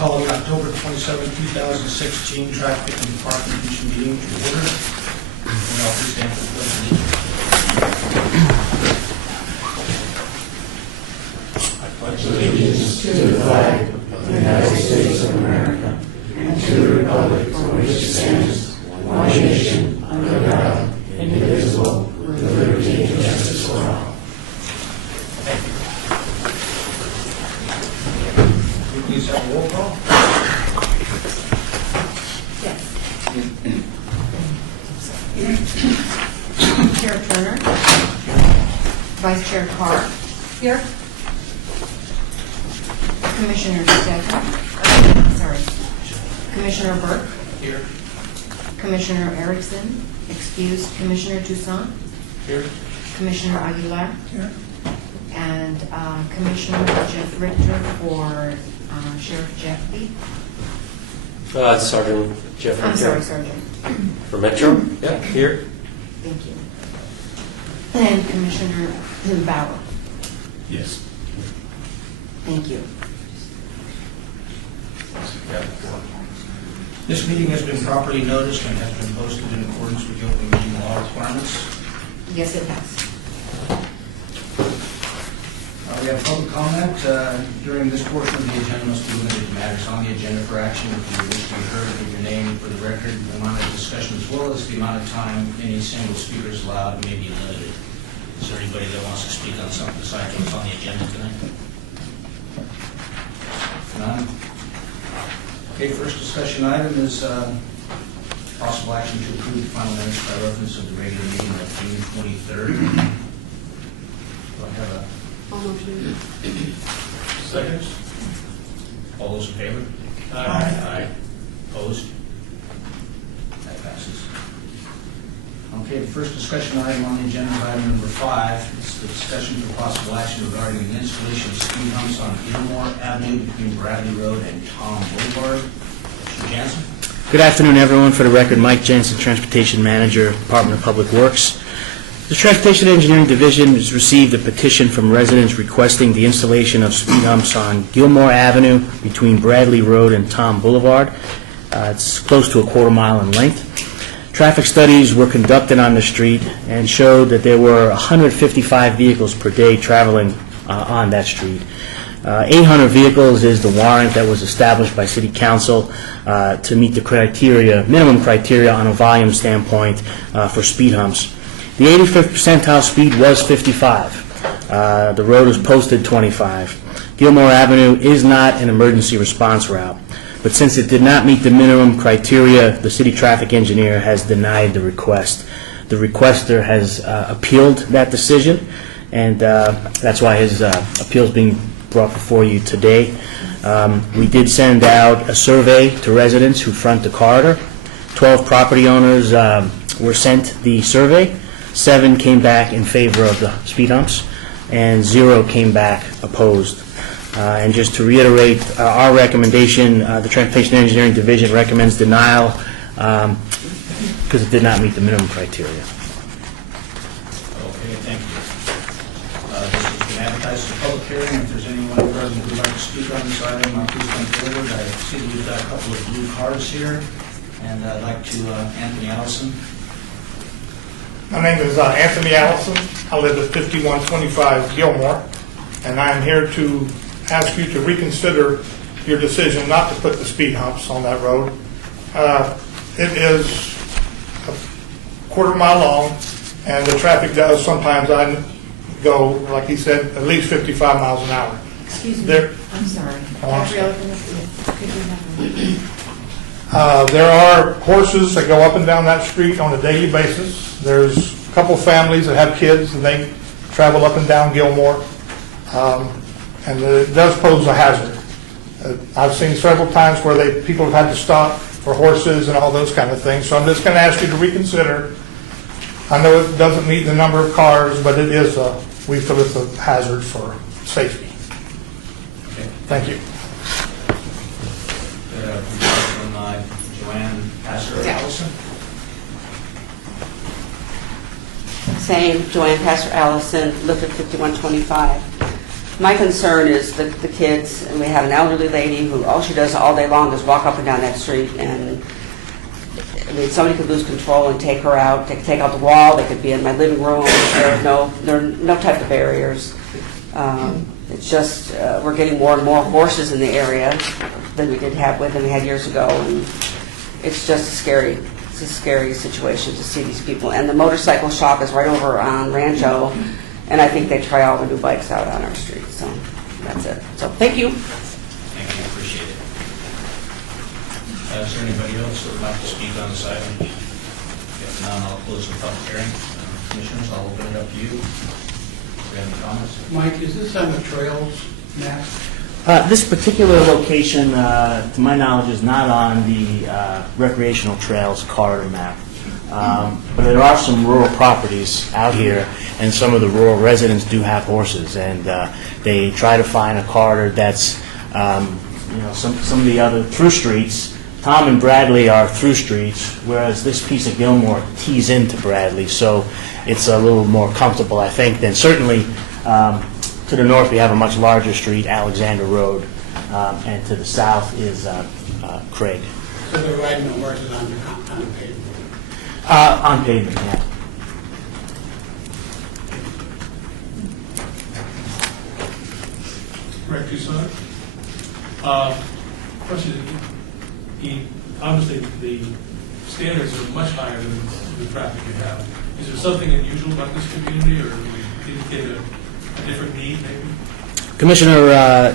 call the October 27, 2016 Traffic and Parking Commission meeting to order. And I'll please stand for the pledge of allegiance. I pledge allegiance to the flag of the United States of America and to the republic for which it stands, one nation, under God, indivisible, with liberty and justice for all. Please have a roll call. Chair Turner. Vice Chair Carr. Here. Commissioner Stegner. Sorry. Commissioner Burke. Here. Commissioner Erickson. Excused. Commissioner Toussaint. Here. Commissioner Aguilar. Here. And Commissioner Jeff Richter for Sheriff Jeff Lee. Sergeant Jeff. I'm sorry, Sergeant. For Metro? Yeah, here. Thank you. And Commissioner Bauer. Yes. Thank you. This meeting has been properly noticed and has been posted in accordance with the open meeting law requirements. Yes, it has. We have public comment. During this portion of the agenda must be limited to matters on the agenda for action. If you wish to be heard, give your name for the record. The amount of discussion as well as the amount of time any single speaker is allowed may be limited. Is there anybody that wants to speak on something besides what's on the agenda tonight? None? Okay, first discussion item is possible action to approve the final minutes by reference of the regular meeting of June 23rd. Do I have a second? All those in favor? Aye. Opposed? That passes. Okay, the first discussion item on the agenda is item number 5. It's the discussion for possible action regarding the installation of speed humps on Gilmore Avenue between Bradley Road and Tom Boulevard. Mr. Jansen? Good afternoon, everyone. For the record, Mike Jensen, Transportation Manager, Department of Public Works. The Transportation Engineering Division has received a petition from residents requesting the installation of speed humps on Gilmore Avenue between Bradley Road and Tom Boulevard. It's close to a quarter mile in length. Traffic studies were conducted on the street and showed that there were 155 vehicles per day traveling on that street. 800 vehicles is the warrant that was established by City Council to meet the criteria, minimum criteria on a volume standpoint for speed humps. The 85th percentile speed was 55. The road is posted 25. Gilmore Avenue is not an emergency response route, but since it did not meet the minimum criteria, the city traffic engineer has denied the request. The requester has appealed that decision, and that's why his appeal is being brought before you today. We did send out a survey to residents who front the corridor. 12 property owners were sent the survey. 7 came back in favor of the speed humps, and 0 came back opposed. And just to reiterate our recommendation, the Transportation Engineering Division recommends denial because it did not meet the minimum criteria. Okay, thank you. This has been advertised as a public hearing. If there's anyone present who would like to speak on this item, please come forward. I see that we've got a couple of blue cards here, and I'd like to Anthony Allison. My name is Anthony Allison. I live at 5125 Gilmore, and I am here to ask you to reconsider your decision not to put the speed humps on that road. It is a quarter mile long, and the traffic does sometimes go, like he said, at least 55 miles an hour. Excuse me. I'm sorry. sorry. Could you have There are horses that go up and down that street on a daily basis. There's a couple families that have kids, and they travel up and down Gilmore, and it does pose a hazard. I've seen several times where people have had to stop for horses and all those kind of things, so I'm just going to ask you to reconsider. I know it doesn't meet the number of cars, but it is we feel it's a hazard for safety. Okay. Thank you. From Joanne Pastor Allison. Same, Joanne Pastor Allison, live at 5125. My concern is the kids, and we have an elderly lady who all she does all day long is walk up and down that street, and I mean, somebody could lose control and take her out. They could take out the wall. They could be in my living room. There are no type of barriers. It's just we're getting more and more horses in the area than we did than we had years ago, and it's just scary. It's a scary situation to see these people. And the motorcycle shop is right over on Rancho, and I think they try all the new bikes out on our street. So that's it. So thank you. Thank you, appreciate it. Is there anybody else that would like to speak on this item? If not, I'll close the public hearing. Commissioners, I'll open it up to you. Do you have any comments? Mike, is this on the trails map? This particular location, to my knowledge, is not on the recreational trails corridor map. But there are some rural properties out here, and some of the rural residents do have horses, and they try to find a corridor that's, some of the other through streets. Tom and Bradley are through streets, whereas this piece of Gilmore tees into Bradley, so it's a little more comfortable, I think, than certainly to the north we have a much larger street, Alexander Road, and to the south is Craig. So they're riding the horses on the pavement? On pavement, yeah. Greg Toussaint. Question, obviously the standards are much higher than the traffic you have. Is there something unusual about this community, or do we indicate a different need maybe? Commissioner,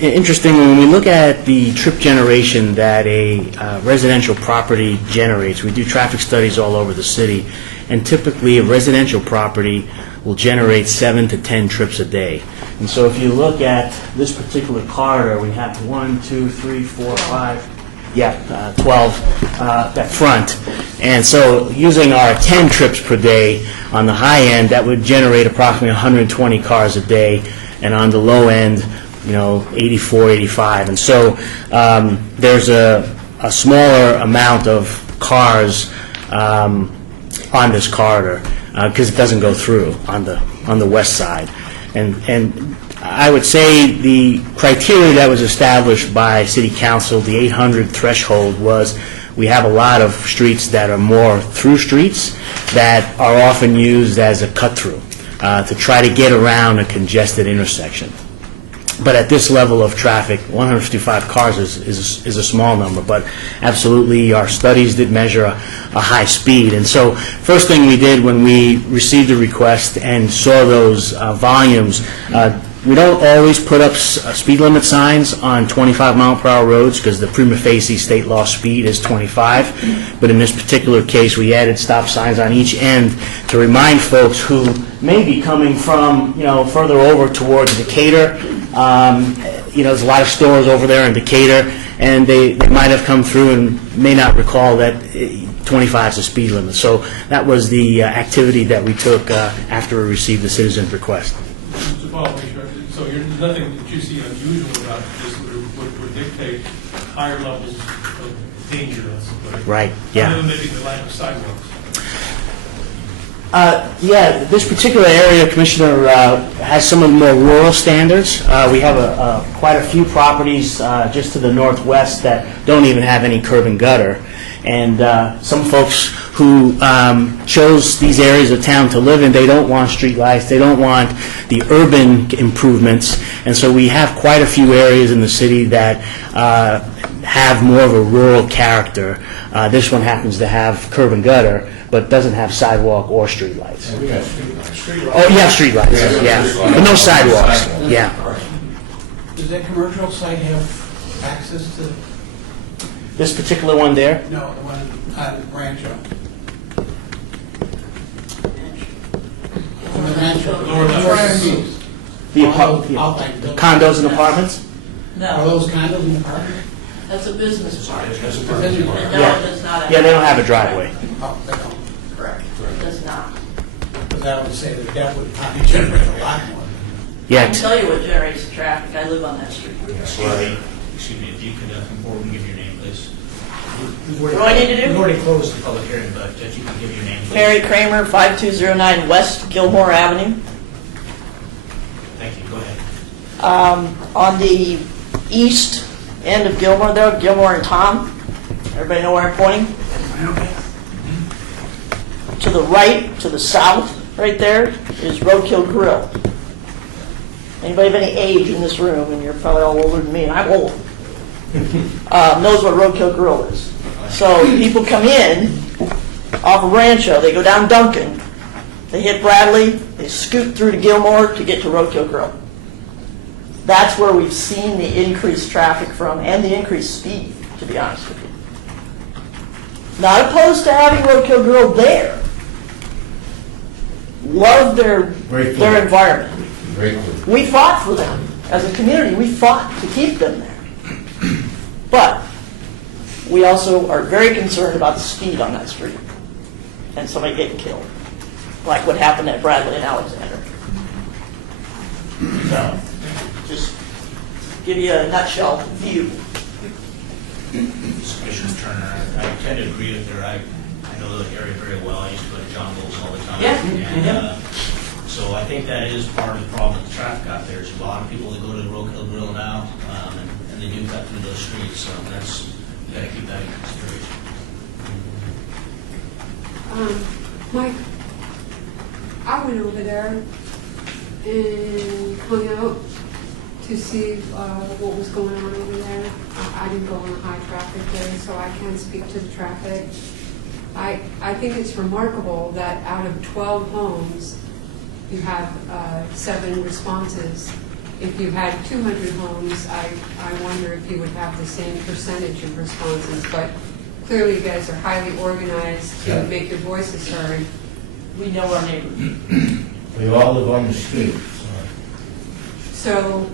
interesting, when we look at the trip generation that a residential property generates, we do traffic studies all over the city, and typically a residential property will generate 7 to 10 trips a day. And so if you look at this particular corridor, we have 12 at front. And so using our 10 trips per day on the high end, that would generate approximately 120 cars a day, and on the low end, 84, 85. And so there's a smaller amount of cars on this corridor because it doesn't go through on the west side. And I would say the criteria that was established by City Council, the 800 threshold, was we have a lot of streets that are more through streets that are often used as a cut-through to try to get around a congested intersection. But at this level of traffic, 155 cars is a small number, but absolutely our studies did measure a high speed. And so first thing we did when we received the request and saw those volumes, we don't always put up speed limit signs on 25-mile-per-hour roads because the prima facie state law speed is 25. But in this particular case, we added stop signs on each end to remind folks who may be coming from, further over towards Decatur. There's a lot of stores over there in Decatur, and they might have come through and may not recall that 25 is the speed limit. So that was the activity that we took after we received the citizen's request. Mr. Paul, make sure. So there's nothing that you see unusual about this would dictate higher levels of danger, let's put it. Right, yeah. Other than maybe the lack of sidewalks. This particular area, Commissioner, has some of the more rural standards. We have quite a few properties just to the northwest that don't even have any curb and gutter. And some folks who chose these areas of town to live in, they don't want street lights, they don't want the urban improvements. And so we have quite a few areas in the city that have more of a rural character. This one happens to have curb and gutter, but doesn't have sidewalk or street lights. We got street lights. Oh, you have street lights, yeah. But no sidewalks, yeah. Does that commercial site have access to, This particular one there? no, the one on Rancho? On the Rancho. Lower left. Rancho. The condos and apartments? Are No, those condos and apartments? that's a business park. Business And park. no, it does not. Yeah, they don't have a driveway. Oh, they don't. Correct. It does not. Because I would say that would probably generate a lot more. I Yeah, can tell you what generates the traffic. I live on that street. Excuse me, if you could come forward and give your name, please. What do I need to do? We've already closed the public hearing, but if you can give your name, please. Mary Kramer, 5209 West Gilmore Avenue. Thank you, go ahead. On the east end of Gilmore, though, Gilmore and Tom, everybody know where I'm pointing? To the right, to the south, right there, is Roadkill Grill. Anybody of any age in this room, and you're probably all older than me, and I'm old, knows what Roadkill Grill is. So people come in off of Rancho, they go down Duncan, they hit Bradley, they scoot through to Gilmore to get to Roadkill Grill. That's where we've seen the increased traffic from, and the increased speed, to be honest with you. Not opposed to having Roadkill Grill there. Love their environment. We fought for them. As a community, we fought to keep them there. But we also are very concerned about the speed on that street and somebody getting killed, like what happened at Bradley and Alexander. So, just give you a nutshell view. Commissioner Turner, I tend to agree with her. I know the area very well. I used to go to John Lewis all the time. Yeah. And so I think that is part of the problem with the traffic out there. There's a lot of people that go to Roadkill Grill now, and they do cut through those streets. So that's, you got to keep that in consideration. Mike, I went over there and hung out to see what was going on over there. I didn't go on a high traffic day, so I can't speak to the traffic. I think it's remarkable that out of 12 homes, you have 7 responses. If you had 200 homes, I wonder if you would have the same percentage of responses. But clearly, you guys are highly organized to make your voices heard. We know our neighbors. We all live on the street. So,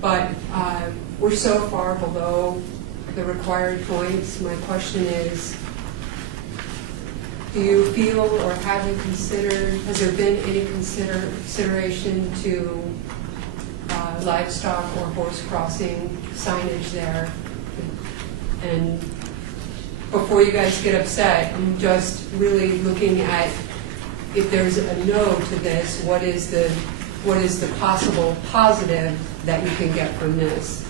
but we're so far below the required points. My question is, do you feel or have you considered, has there been any consideration to livestock or horse crossing signage there? And before you guys get upset, I'm just really looking at, if there's a no to this, what is the possible positive that we can get from this?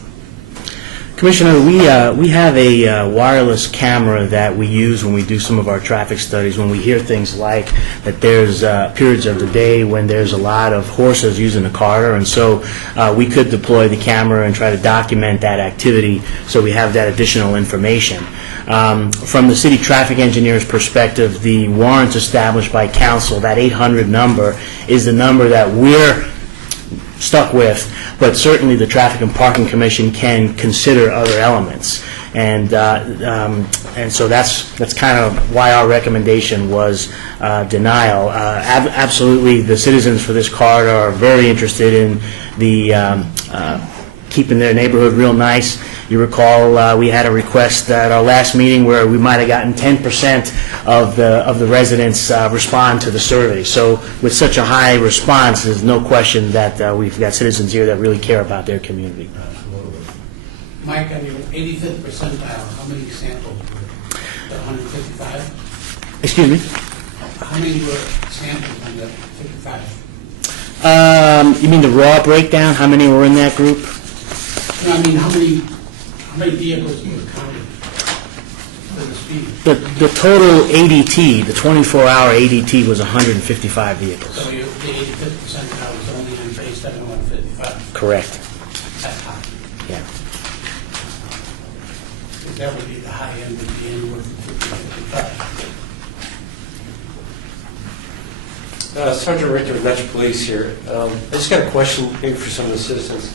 Commissioner, we have a wireless camera that we use when we do some of our traffic studies, when we hear things like that there's periods of the day when there's a lot of horses using the corridor, and so we could deploy the camera and try to document that activity so we have that additional information. From the city traffic engineer's perspective, the warrants established by council, that 800 number, is the number that we're stuck with, but certainly the Traffic and Parking Commission can consider other elements. And so that's kind of why our recommendation was denial. Absolutely, the citizens for this corridor are very interested in the keeping their neighborhood real nice. You recall we had a request at our last meeting where we might have gotten 10% of the residents respond to the survey. So with such a high response, there's no question that we've got citizens here that really care about their community. Mike, on your 85th percentile, how many samples were the 155? Excuse me? How many were samples on the 55? You mean the raw breakdown? How many were in that group? No, I mean, how many vehicles were counted for the speed? The total ADT, the 24-hour ADT, was 155 vehicles. So the 85th percentile was only based on 155? Correct. That's high. Yeah. That would be the high end, would be anywhere from 50 to 55. Sergeant Richter, Metro Police here. I just got a question maybe for some of the citizens.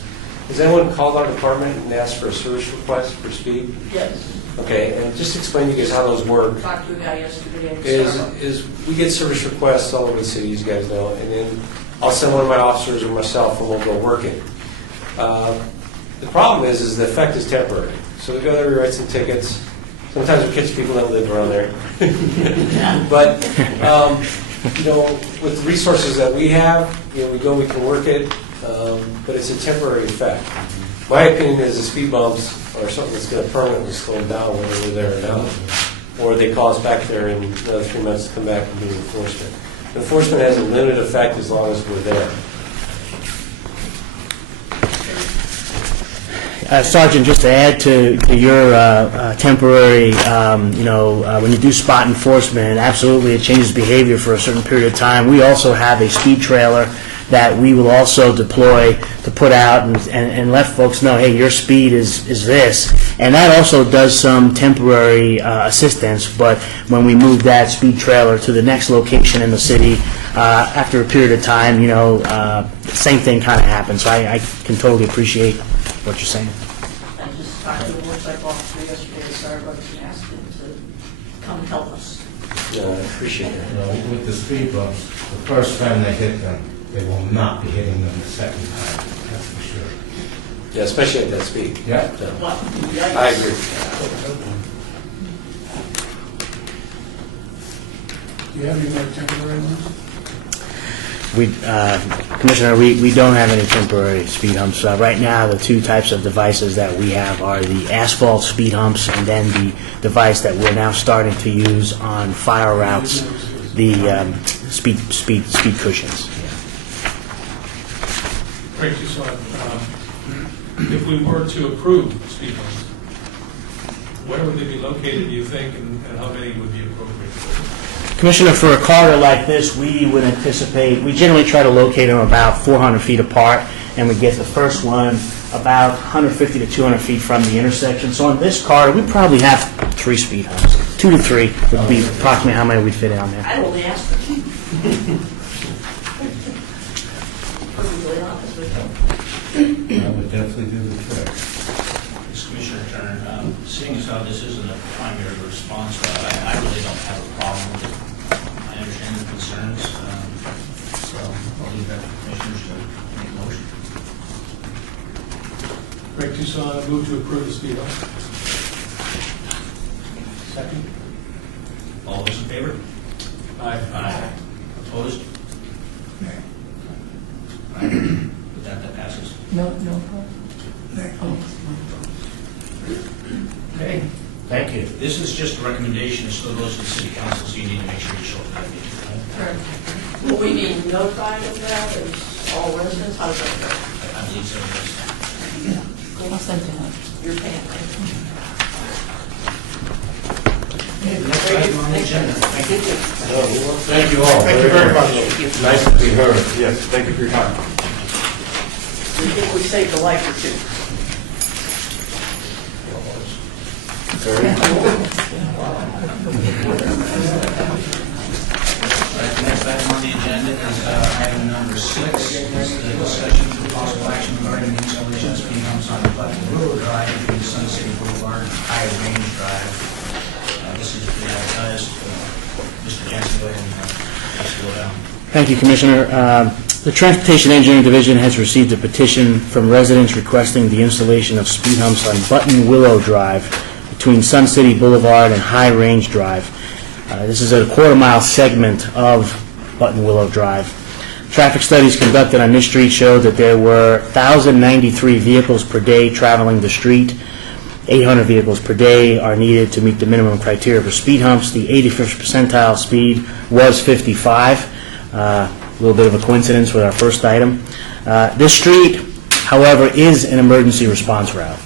Has anyone called our department and asked for a service request for speed? Yes. Okay, and just explain to you guys how those work. Talked to a guy yesterday. in Starbucks. Is we get service requests all over the city, as you guys know, and then I'll send one of my officers or myself and we'll go work it. The problem is the effect is temporary. So we go there, we write some tickets. Sometimes we catch people that live around there. But, with the resources that we have, we go, we can work it, but it's a temporary effect. My opinion is the speed bumps are something that's going to permanently slow them down whether we're there or not. Or they call us back there in another 3 months to come back and do enforcement. Enforcement has a limited effect as long as we're there. Sergeant, just to add to your temporary, when you do spot enforcement, absolutely it changes behavior for a certain period of time. We also have a speed trailer that we will also deploy to put out and let folks know, hey, your speed is this. And that also does some temporary assistance, but when we move that speed trailer to the next location in the city, after a period of time, same thing kind of happens. So I can totally appreciate what you're saying. I just talked to the motorcycle officer yesterday at Starbucks and asked him to come help us. Yeah, I appreciate that. With the speed bumps, the first time they hit them, they will not be hitting them the second time, that's for sure. Yeah, especially at that speed. Yeah. Well, I agree. Do you have any more temporary ones? Commissioner, we don't have any temporary speed humps. Right now, the two types of devices that we have are the asphalt speed humps and then the device that we're now starting to use on fire routes, the speed cushions. Craig Tucson, if we were to approve speed bumps, where would they be located, do you think, and how many would be appropriate? Commissioner, for a corridor like this, we would anticipate, we generally try to locate them about 400 feet apart, and we get the first one about 150 to 200 feet from the intersection. So on this corridor, we probably have 3 speed humps. 2 to 3 would be approximately how many we'd fit in on there. I only asked for 2. Perfectly honest with you. I would definitely do the trick. This Commissioner Turner, seeing as how this isn't a primary response route, I really don't have a problem with it. I understand the concerns, so I'll leave that for Commissioners to make a motion. Craig Tucson, I move to approve the speed bump. Second. All those in favor? Aye. Opposed? With that passes. No. Okay, thank you. This is just a recommendation, it still goes to the city council, so you need to make sure you show up at that meeting. Will we be notified of that as all residents? How does that go? I believe so, yes. I'll send it out. Your family. Okay, the next item on the agenda. Thank you. Thank you all. Thank you very much. Nice to be heard. Yes, thank you for your time. We think we saved a life or two. All right, the next item on the agenda is item number 6, is the discussion for possible action regarding the installation of speed humps on Button Willow Drive between Sun City Boulevard and High Range Drive. This is being advertised. Mr. Jensen, go ahead and slow down. Thank you, Commissioner. The Transportation Engineering Division has received a petition from residents requesting the installation of speed humps on Button Willow Drive between Sun City Boulevard and High Range Drive. This is a quarter-mile segment of Button Willow Drive. Traffic studies conducted on this street showed that there were 1,093 vehicles per day traveling the street. 800 vehicles per day are needed to meet the minimum criteria for speed humps. The 85th percentile speed was 55. A little bit of a coincidence with our first item. This street, however, is an emergency response route.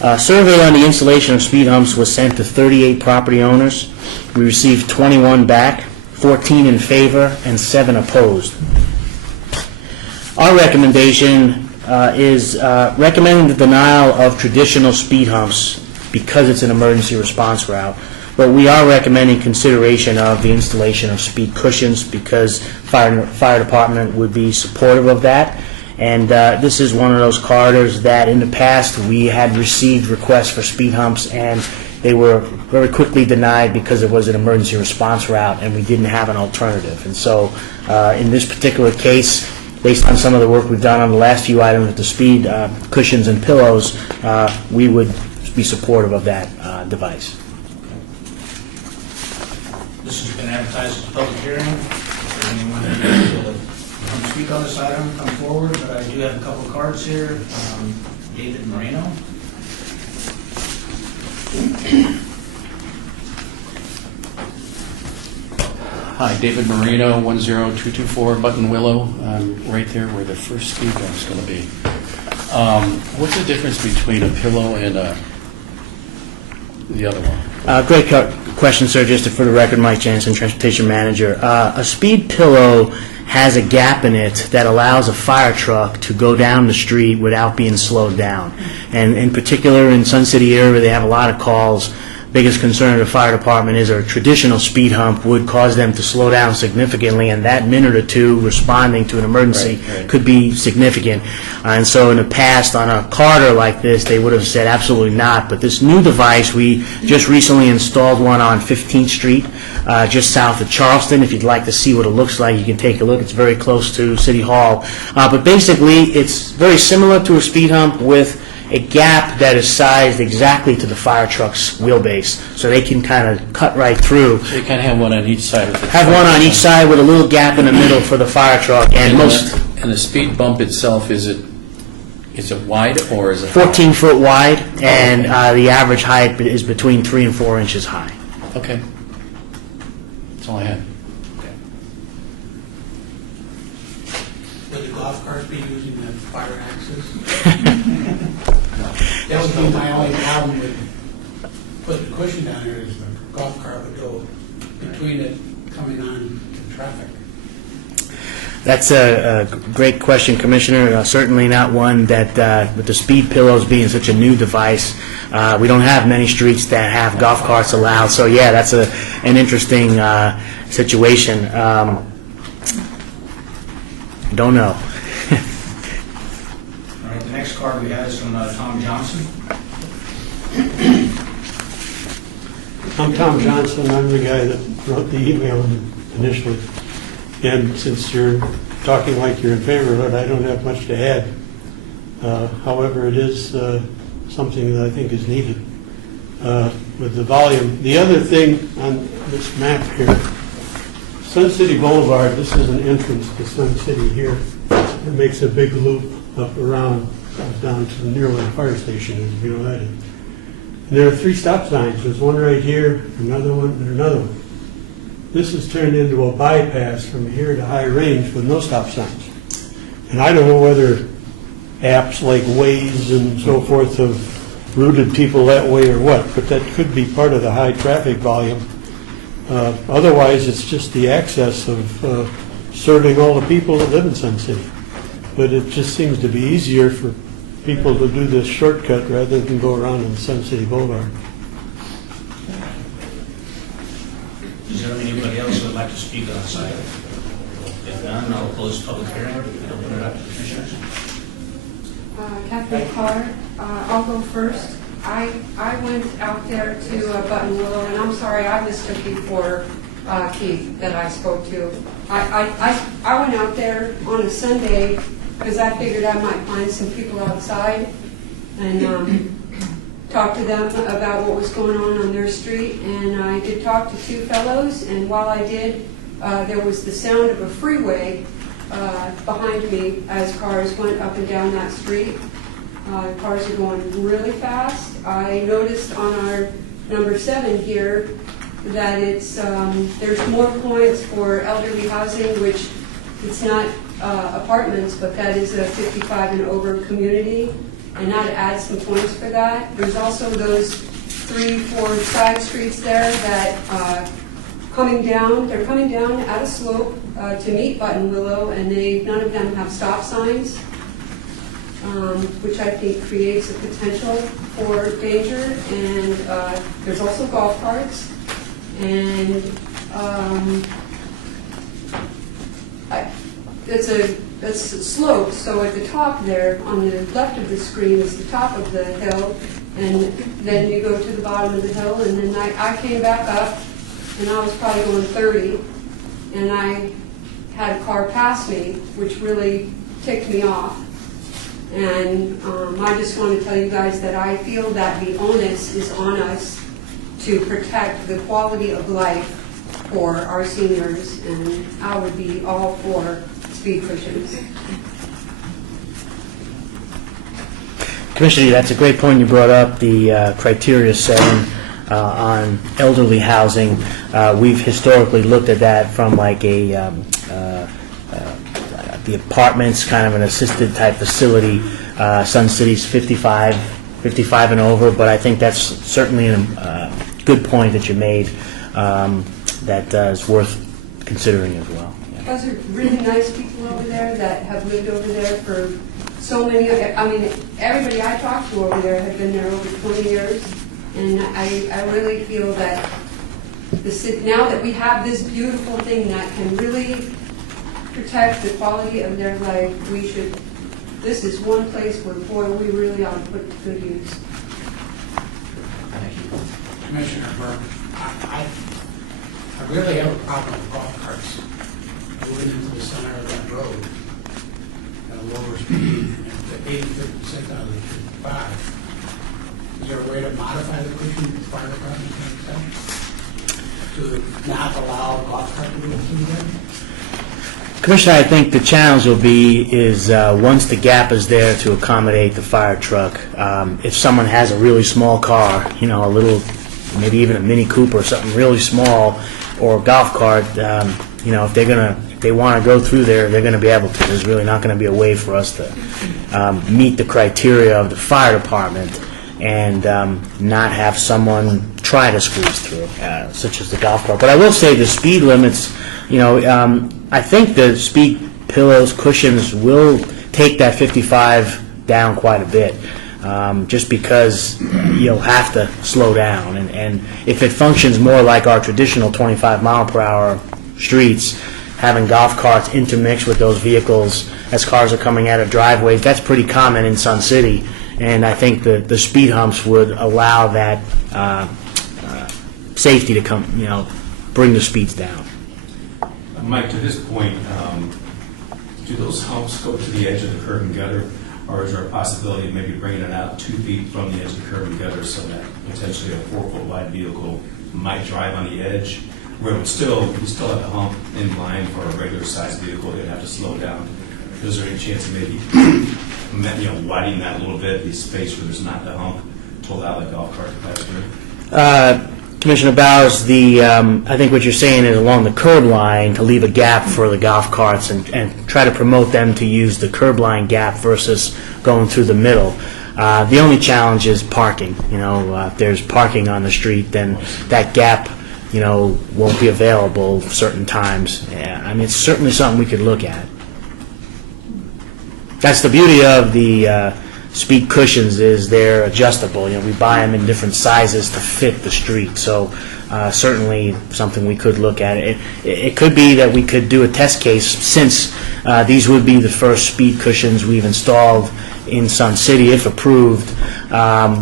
A survey on the installation of speed humps was sent to 38 property owners. We received 21 back, 14 in favor, and 7 opposed. Our recommendation is recommending the denial of traditional speed humps because it's an emergency response route, but we are recommending consideration of the installation of speed cushions because fire department would be supportive of that. And this is one of those corridors that in the past we had received requests for speed humps and they were very quickly denied because it was an emergency response route and we didn't have an alternative. And so in this particular case, based on some of the work we've done on the last few items with the speed cushions and pillows, we would be supportive of that device. This has been advertised as a public hearing. Is there anyone who would like to come speak on this item, come forward? But I do have a couple of cards here. David Moreno. Hi, David Marino, 10224 Button Willow. I'm right there where the first speed bump's going to be. What's the difference between a pillow and the other one? Great question, sir. Just for the record, Mike Jansen, Transportation Manager. A speed pillow has a gap in it that allows a fire truck to go down the street without being slowed down. And in particular, in Sun City area, they have a lot of calls. Biggest concern of the fire department is a traditional speed hump would cause them to slow down significantly, and that minute or two responding to an emergency Right. could be significant. And so in the past, on a corridor like this, they would have said absolutely not. But this new device, we just recently installed one on 15th Street, just south of Charleston. If you'd like to see what it looks like, you can take a look. It's very close to City Hall. But basically, it's very similar to a speed hump with a gap that is sized exactly to the fire truck's wheelbase, so they can kind of cut right through. So you kind of have one on each side of the Have one on each side with a little gap in the middle for the fire truck, and most And the speed bump itself, is it wide or is it? 14 foot wide, and the average height is between 3 and 4 inches high. Okay. That's all I had. Would the golf carts be using the fire axis? That would be my only problem with putting the cushion down there, is the golf cart would go between it coming on to traffic. That's a great question, Commissioner. Certainly not one that, with the speed pillows being such a new device, we don't have many streets that have golf carts allowed. So yeah, that's an interesting situation. Don't know. All right, the next card we have is from Tom Johnson. I'm Tom Johnson. I'm the guy that wrote the email initially. And since you're talking like you're in favor of it, I don't have much to add. However, it is something that I think is needed with the volume. The other thing on this map here, Sun City Boulevard, this is an entrance to Sun City here. It makes a big loop up around, down to near where the fire station is, if you know that is. And there are 3 stop signs. There's one right here, another one, and another one. This is turned into a bypass from here to High Range with no stop signs. And I don't know whether apps like Waze and so forth have routed people that way or what, but that could be part of the high traffic volume. Otherwise, it's just the access of serving all the people that live in Sun City. But it just seems to be easier for people to do this shortcut rather than go around on Sun City Boulevard. Is there anybody else who would like to speak on this item? If none, I'll close the public hearing and open it up to commissioners. Kathleen Carr, I'll go first. I went out there to Button Willow, and I'm sorry, I mistook you for Keith that I spoke to. I went out there on a Sunday because I figured I might find some people outside and talk to them about what was going on their street. And I did talk to 2 fellows, and while I did, there was the sound of a freeway behind me as cars went up and down that street. Cars are going really fast. I noticed on our number 7 here that it's there's more points for elderly housing, which it's not apartments, but that is a 55 and over community, and that adds some points for that. There's also those 3-4 side streets there that coming down. They're coming down at a slope to meet Button Willow, and none of them have stop signs, which I think creates a potential for danger. And there's also golf carts, and it's a slope. So at the top there, on the left of the screen, is the top of the hill, and then you go to the bottom of the hill, and then I came back up, and I was probably going 30, and I had a car pass me, which really ticked me off. And I just want to tell you guys that I feel that the onus is on us to protect the quality of life for our seniors, and I would be all for speed cushions. Commissioner, that's a great point you brought up, the criteria setting on elderly housing. We've historically looked at that from like the apartments, kind of an assisted type facility, Sun City's 55 and over, but I think that's certainly a good point that you made that is worth considering as well. Those are really nice people over there that have lived over there for so many, I mean, everybody I talked to over there have been there over 20 years. And I really feel that now that we have this beautiful thing that can really protect the quality of their life, this is one place where, boy, we really ought to put it to good use. Commissioner Burke, I really have a problem with golf carts moving into the center of that road at a lower speed, at 80% out of the 55. Is there a way to modify the cushion with the fire department to not allow a golf cart to move through there? Commissioner, I think the challenge will be is once the gap is there to accommodate the fire truck, if someone has a really small car, a little, maybe even a Mini Cooper or something really small, or a golf cart, if they want to go through there, they're going to be able to. There's really not going to be a way for us to meet the criteria of the fire department and not have someone try to squeeze through, such as the golf cart. But I will say the speed limits, I think the speed pillows, cushions will take that 55 down quite a bit, just because you'll have to slow down. And if it functions more like our traditional 25 mile per hour streets, having golf carts intermixed with those vehicles as cars are coming out of driveways, that's pretty common in Sun City. And I think the speed humps would allow that safety to come, bring the speeds down. Mike, to this point, do those humps go to the edge of the curb and gutter, or is there a possibility of maybe bringing it out 2 feet from the edge of the curb and gutter so that potentially a 4-foot wide vehicle might drive on the edge, where it would still have the hump in line for a regular sized vehicle, they'd have to slow down? Is there any chance of maybe widening that a little bit, the space where there's not the hump, to allow the golf cart to pass through? Commissioner Bowes, I think what you're saying is along the curb line to leave a gap for the golf carts and try to promote them to use the curb line gap versus going through the middle. The only challenge is parking. If there's parking on the street, then that gap, won't be available certain times. Yeah, I mean, it's certainly something we could look at. That's the beauty of the speed cushions, is they're adjustable. We buy them in different sizes to fit the street. So certainly something we could look at. It could be that we could do a test case, since these would be the first speed cushions we've installed in Sun City, if approved.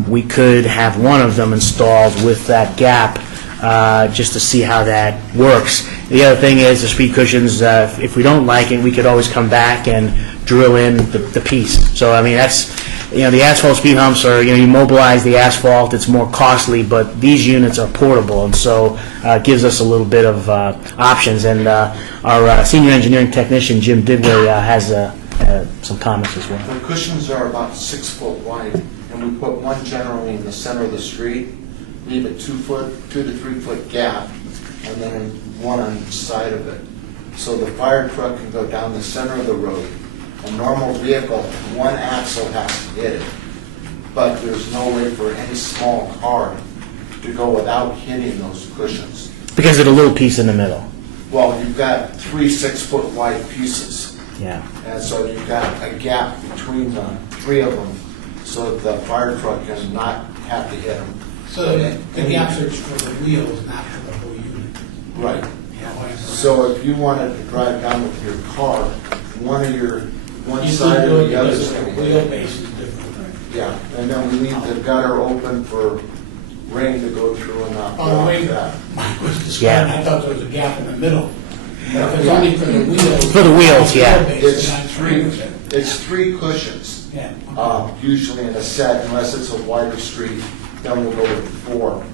We could have one of them installed with that gap just to see how that works. The other thing is the speed cushions, if we don't like it, we could always come back and drill in the piece. So, I mean, that's, the asphalt speed humps are, you mobilize the asphalt, it's more costly, but these units are portable, and so it gives us a little bit of options. And our senior engineering technician, Jim Digway, has some comments as well. The cushions are about 6 foot wide, and we put one generally in the center of the street, leave a 2 to 3 foot gap, and then one on each side of it. So the fire truck can go down the center of the road. A normal vehicle, one axle has to hit it, but there's no way for any small car to go without hitting those cushions. Because of the little piece in the middle. Well, you've got 3 6 foot wide pieces. Yeah. And so you've got a gap between the 3 of them, so that the fire truck can not have to hit them. So the gaps are for the wheels, not for the whole unit. Right. Yeah. So if you wanted to drive down with your car, one You side could do or it the other is because going the to hit. wheelbase is different. Yeah, and then we leave the gutter open for rain to go through and not Oh, block wait, that. Mike was describing, I thought there was a gap in the middle. But if it's only for the wheels. For the wheels, yeah. It's three cushions, Yeah. usually in a set, unless it's a wider street, then we'll go with 4.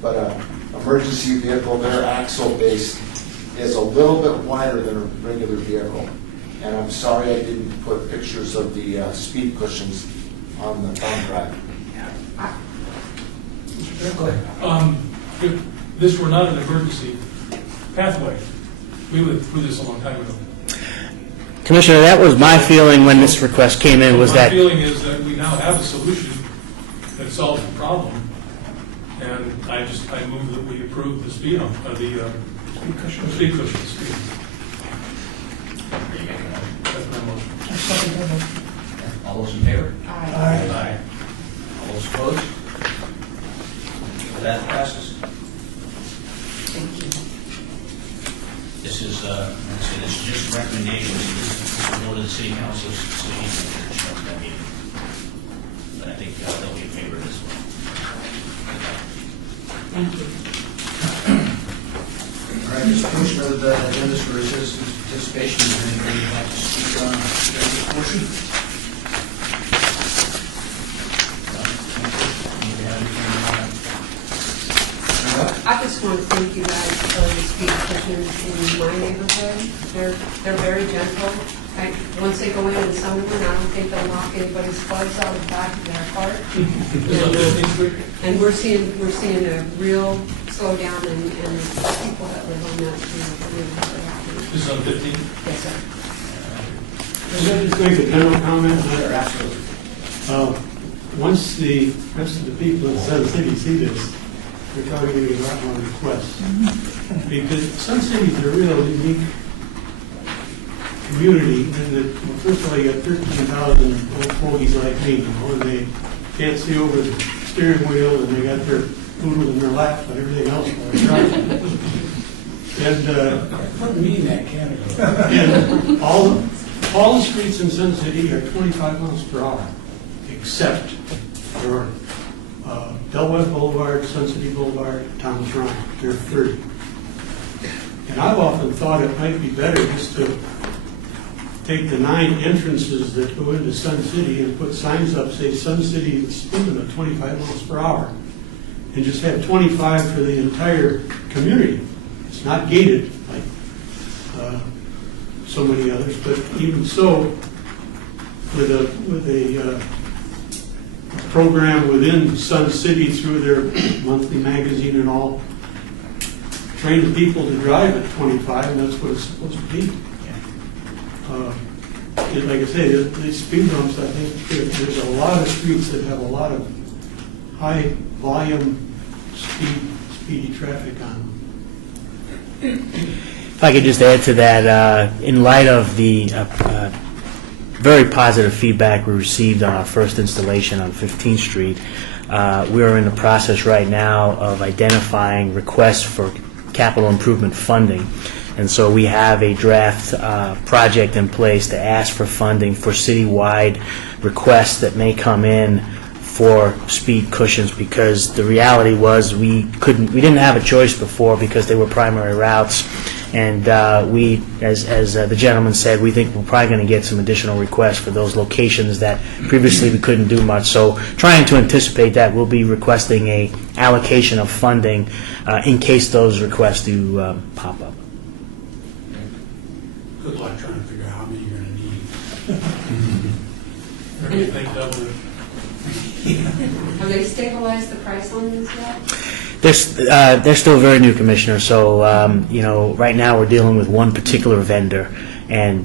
But an emergency vehicle, their axle base is a little bit wider than a regular vehicle. And I'm sorry I didn't put pictures of the speed cushions on the contract. If this were not an emergency pathway, we would have through this a long time ago. Commissioner, that was my feeling when this request came in, was My that, feeling is that we now have a solution that solves the problem, and I move that we approve the speed hump, speed cushions. That's my motion. All those in favor? Aye. All those opposed? That passes. Thank you. This is, let's see, this is just recommendations. This will go to the city council, city meeting. But I think they'll be in favor of this one. Thank you. All right, this portion of the agenda is for citizens' participation. Is there anybody who'd like to speak on this portion? Anybody have anything? I just want to thank you guys for the speed cushions in my neighborhood. They're very gentle. Once they go in summertime, I don't think they'll knock anybody's plugs out of the back of their cart. And we're seeing a real slowdown in people that live on that street. Are really very happy. This is on 15? Yes, sir. Can I just make a general comment? Sure, absolutely. Once the rest of the people in Sun City see this, they're probably going to get a lot more requests. Because Sun City's a real unique community, in that, well, first of all, you got 13,000 old fogies like me, you know, and they can't see over the steering wheel, and they got their poodle in their lap, but everything else while they're driving. And, Put me in that category. and all the streets in Sun City are 25 miles per hour, except for Del Webb Boulevard, Sun City Boulevard, Thomas Ryan. They're 30. And I've often thought it might be better just to take the 9 entrances that go into Sun City and put signs up, say Sun City speed limit 25 miles per hour, and just have 25 for the entire community. It's not gated like so many others, but even so, with a program within Sun City through their monthly magazine and all, train the people to drive at 25, and that's what it's supposed to be. Like I say, the speed bumps, I think there's a lot of streets that have a lot of high volume speedy traffic on them. if I could just add to that, in light of the very positive feedback we received on our first installation on 15th Street, we are in the process right now of identifying requests for capital improvement funding. And so we have a draft project in place to ask for funding for citywide requests that may come in for speed cushions, because the reality was we didn't have a choice before because they were primary routes. And we, as the gentleman said, we think we're probably going to get some additional requests for those locations that previously we couldn't do much. So trying to anticipate that, we'll be requesting a allocation of funding in case those requests do pop up. Good luck trying to figure out how many you're going to need. Everything double. Have they stabilized the price on these yet? They're still very new, Commissioner, so, right now we're dealing with one particular vendor, and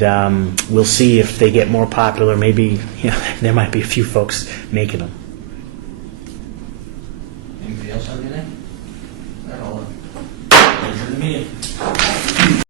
we'll see if they get more popular. Maybe, there might be a few folks making them.